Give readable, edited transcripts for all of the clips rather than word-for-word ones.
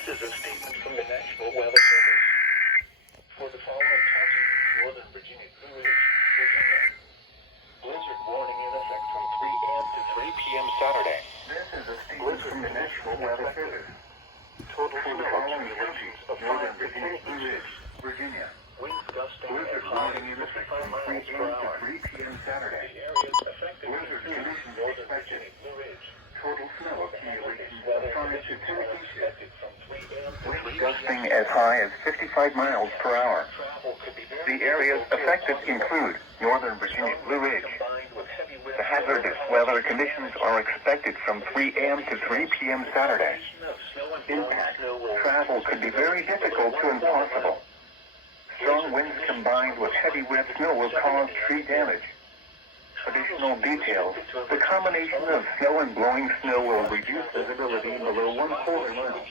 This is a statement from the National Weather Service. For the following counties, Northern Virginia, Blue Ridge, Virginia. Blizzard warning in effect from 3 a.m. to 3 p.m. Saturday. This is a statement from the National Weather Service. Total for the following counties of Northern Virginia, Blue Ridge, Virginia. Winds gusting as high as 55 miles per hour. 3 p.m. Saturday. The areas affected blizzard conditions Northern Virginia, Blue Ridge. Total snow accumulations of 5 to 10 inches. Winds gusting as high as 55 miles per hour. The areas affected include Northern Virginia, Blue Ridge. The hazardous weather conditions are expected from 3 a.m. to 3 p.m. Saturday. Impact travel could be very difficult to impossible. Strong winds combined with heavy wet snow will cause tree damage. Additional details: the combination of snow and blowing snow will reduce visibility below 1/4 mile.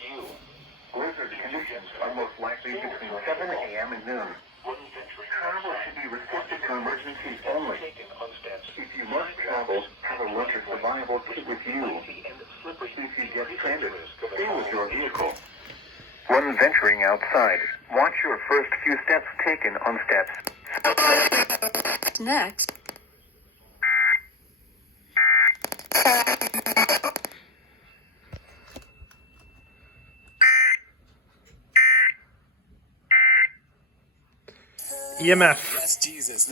Blizzard conditions are most likely between 7 a.m. and noon. Travel should be restricted to emergencies only. If you must travel, have a winter survival kit with you. If you get stranded, stay with your vehicle. When venturing outside, watch your first few steps taken on steps. Next. EMF. Yes, Jesus.